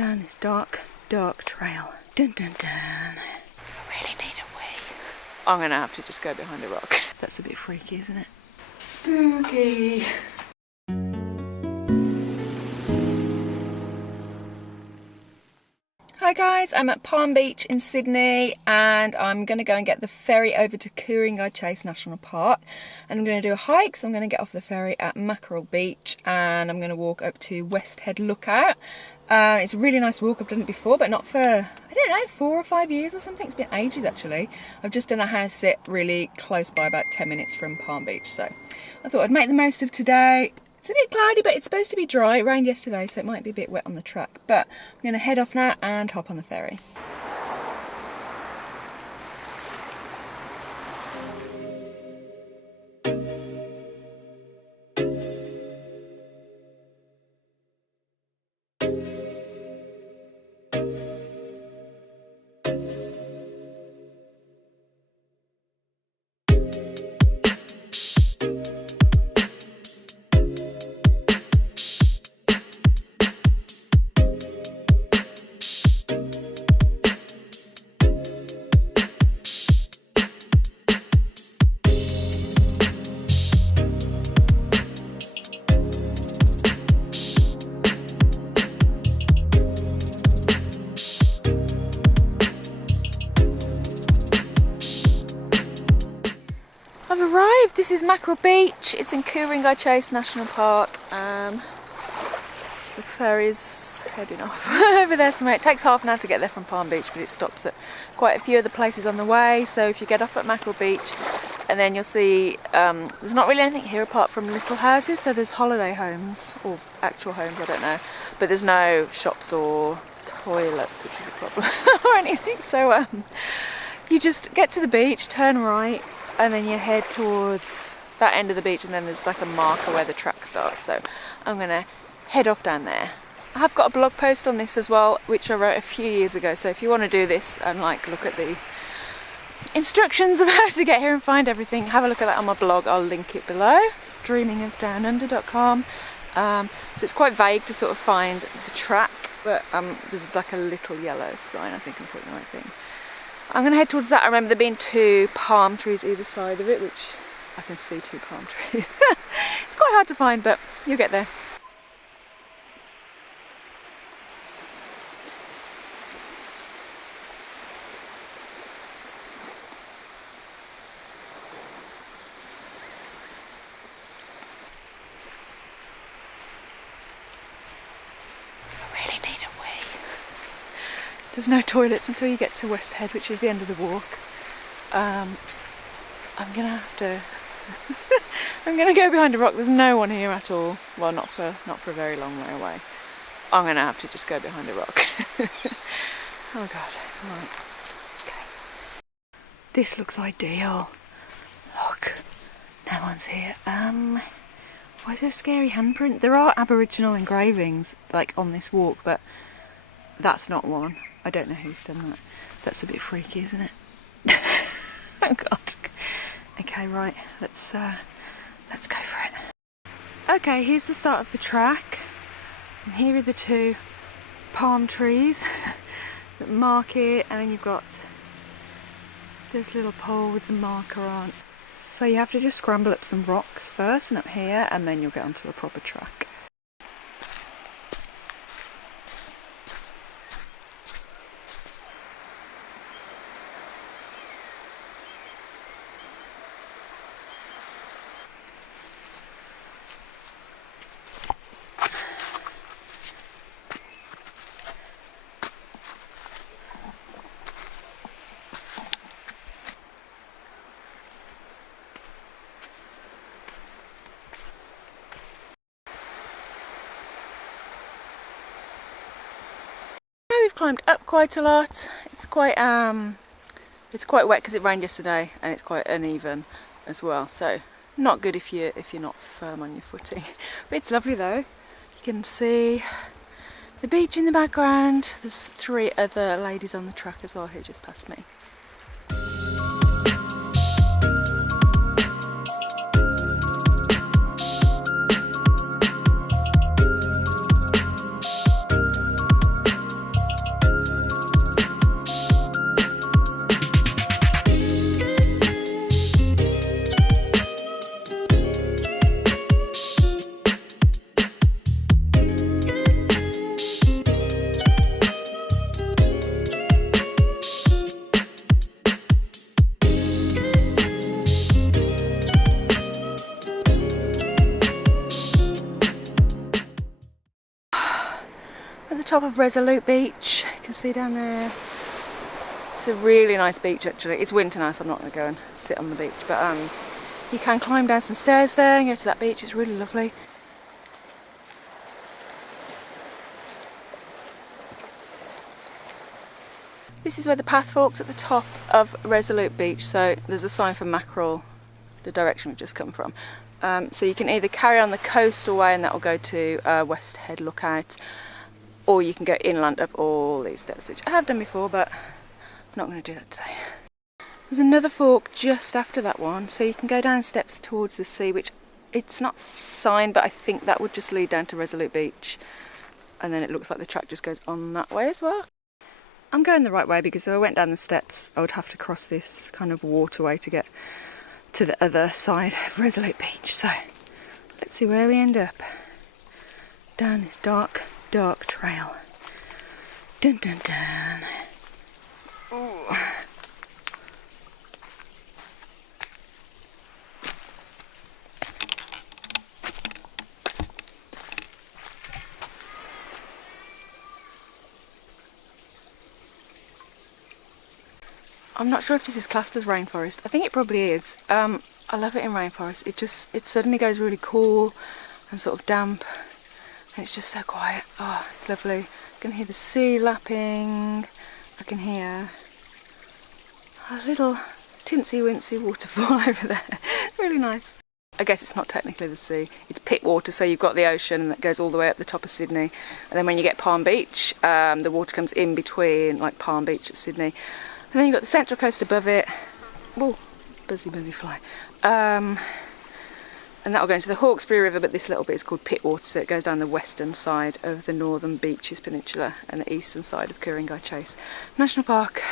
down this dark, dark trail. Dun dun dun. I really need a wee. I'm gonna have to just go behind a rock. That's a bit freaky, isn't it? Spooky. Hi guys, I'm at Palm Beach in Sydney and I'm going to go and get the ferry over to Ku-Ring-Gai Chase National Park, and I'm going to do a hike. So I'm going to get off the ferry at Mackerel Beach and I'm going to walk up to West Head Lookout. It's a really nice walk. I've done it before, but not for, I don't know, 4 or 5 years or something. It's been ages actually. I've just done a house sit really close by, about 10 minutes from Palm Beach, so I thought I'd make the most of today. It's a bit cloudy, but it's supposed to be dry. It rained yesterday, so it might be a bit wet on the track. But I'm going to head off now and hop on the ferry. I've arrived. This is Mackerel Beach. It's in Ku-Ring-Gai Chase National Park. The ferry's heading off over there somewhere. It takes half an hour to get there from Palm Beach, but it stops at quite a few other places on the way. So if you get off at Mackerel Beach, and then you'll see there's not really anything here apart from little houses. So there's holiday homes, or actual homes, I don't know. But there's no shops or toilets, which is a problem, or anything. So you just get to the beach, turn right, and then you head towards that end of the beach, and then there's like a marker where the track starts. So I'm gonna head off down there. I have got a blog post on this as well, which I wrote a few years ago. So if you want to do this and like look at the instructions of how to get here and find everything, have a look at that on my blog. I'll link it below. It's dreamingofdownunder.com. So it's quite vague to sort of find the track, but there's like a little yellow sign. I think I'm putting the right thing. I'm going to head towards that. I remember there being 2 palm trees either side of it, which I can see 2 palm trees. It's quite hard to find, but you'll get there. There's no toilets until you get to West Head, which is the end of the walk. I'm gonna have to I'm gonna go behind a rock. There's no one here at all. Well, not for a very long way away. I'm gonna have to just go behind a rock. Oh god. Right. Okay. This looks ideal. Look. No one's here. Why is there a scary handprint? There are Aboriginal engravings like on this walk, but that's not one. I don't know who's done that. That's a bit freaky, isn't it? Oh god. Okay, right. Let's go for it. Okay, here's the start of the track, and here are the 2 palm trees that mark it, and then you've got this little pole with the marker on. So you have to just scramble up some rocks first and up here, and then you'll get onto a proper track. We've climbed up quite a lot. It's quite wet because it rained yesterday, and it's quite uneven as well. So not good if you're not firm on your footing. But it's lovely though. You can see the beach in the background. There's 3 other ladies on the track as well who just passed me. of Resolute Beach. You can see down there. It's a really nice beach actually. It's winter now, so I'm not going to go and sit on the beach, but you can climb down some stairs there and go to that beach. It's really lovely. This is where the path forks at the top of Resolute Beach. So there's a sign for Mackerel, the direction we've just come from. So you can either carry on the coastal way and that will go to West Head Lookout, or you can go inland up all these steps, which I have done before, but I'm not going to do that today. There's another fork just after that one, so you can go down steps towards the sea, which it's not signed, but I think that would just lead down to Resolute Beach, and then it looks like the track just goes on that way as well. I'm going the right way because if I went down the steps I would have to cross this kind of waterway to get to the other side of Resolute Beach. So let's see where we end up. Down this dark, dark trail. Dun dun dun. Ooh. I'm not sure if this is classed as rainforest. I think it probably is. I love it in rainforest. It suddenly goes really cool and sort of damp, and it's just so quiet. Oh, it's lovely. I can hear the sea lapping. I can hear a little tinsy wincy waterfall over there. Really nice. I guess it's not technically the sea. It's pit water, so you've got the ocean that goes all the way up the top of Sydney, and then when you get Palm Beach, the water comes in between, like Palm Beach at Sydney. And then you've got the Central Coast above it. Oh, buzzy fly. And that'll go into the Hawkesbury River, but this little bit is called pit water, so it goes down the western side of the Northern Beaches Peninsula and the eastern side of Ku-Ring-Gai Chase National Park.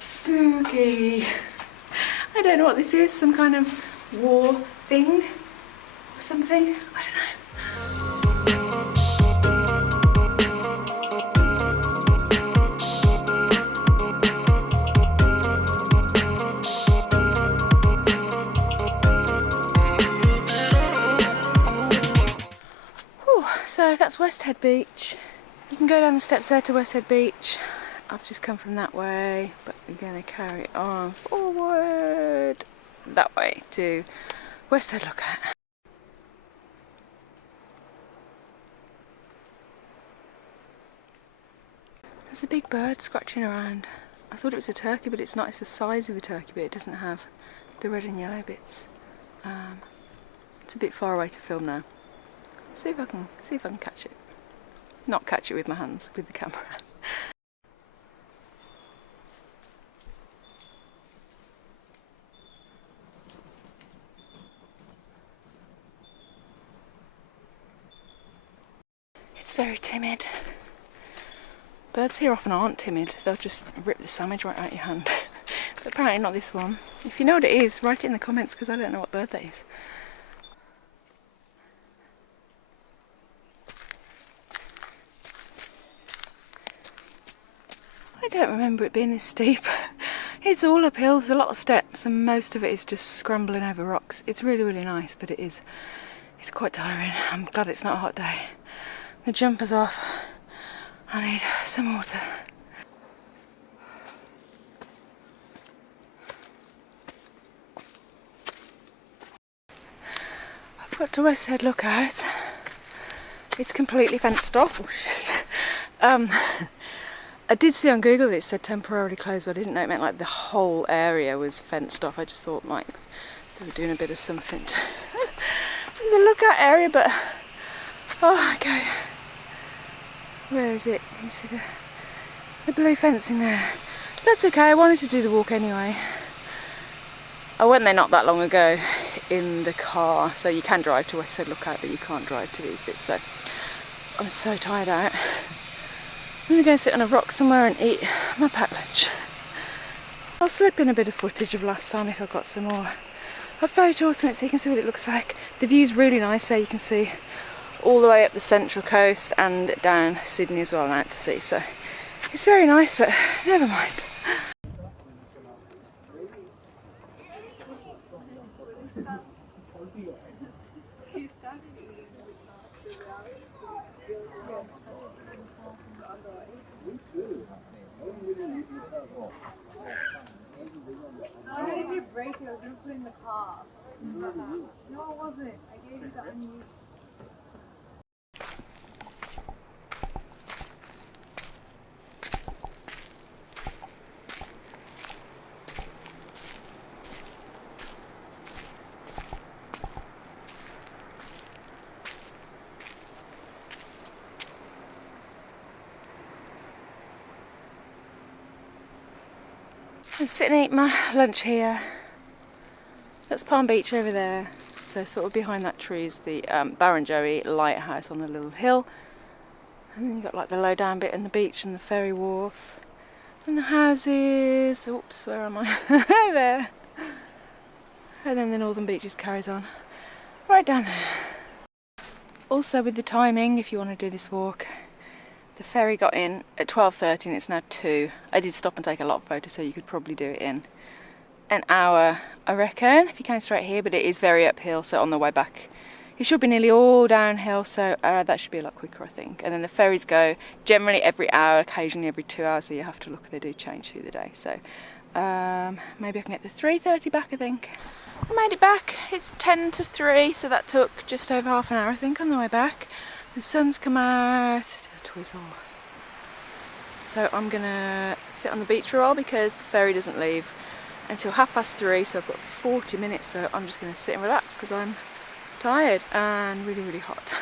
Spooky. I don't know what this is, some kind of war thing or something, I don't know. Whew, so that's West Head Beach. You can go down the steps there to West Head Beach. I've just come from that way, but we're going to carry on forward that way to West Head Lookout. There's a big bird scratching around. I thought it was a turkey, but it's not. It's the size of a turkey, but it doesn't have the red and yellow bits. It's a bit far away to film now. See if I can catch it. Not catch it with my hands, with the camera. It's very timid. Birds here often aren't timid. They'll just rip the sandwich right out your hand. But apparently not this one. If you know what it is, write it in the comments because I don't know what bird that is. I don't remember it being this steep. It's all uphill, there's a lot of steps and most of it is just scrambling over rocks. It's really, really nice, but it's quite tiring. I'm glad it's not a hot day. The jumper's off. I need some water. I've got to West Head Lookout. It's completely fenced off. Oh shit. I did see on Google that it said temporarily closed, but I didn't know it meant like the whole area was fenced off. I just thought like they were doing a bit of something to the lookout area, but oh, okay. Where is it? You see the blue fencing there. That's okay, I wanted to do the walk anyway. I went there not that long ago. in the car, so you can drive to West Head Lookout, but you can't drive to these bits. So I'm so tired out. I'm going to go sit on a rock somewhere and eat my packed lunch. I'll slip in a bit of footage of last time if I've got some more photos so you can see what it looks like. The view's really nice there. You can see all the way up the central coast and down Sydney as well and out to sea. So it's very nice, but never mind. Why did you break it? I was going to put it in the car. No, it wasn't. I gave you that unused. I'm sitting and eating my lunch here. That's Palm Beach over there. So sort of behind that tree is the Barrenjoey lighthouse on the little hill. And then you've got like the low down bit and the beach and the ferry wharf. And the houses. Oops, where am I? There. And then the Northern Beaches carries on. Right down there. Also with the timing, if you want to do this walk, the ferry got in at 12:30 and it's now 2. I did stop and take a lot of photos, so you could probably do it in an hour, I reckon, if you came straight here, but it is very uphill, so on the way back it should be nearly all downhill, so that should be a lot quicker, I think. And then the ferries go generally every hour, occasionally every 2 hours, so you have to look, they do change through the day. So maybe I can get the 3:30 back, I think. I made it back. It's 10 to 3, so that took just over half an hour, I think, on the way back. The sun's come out. Twizzle. So I'm gonna sit on the beach for a while because the ferry doesn't leave until 3:30, so I've got 40 minutes, so I'm just gonna sit and relax because I'm tired and really, really hot.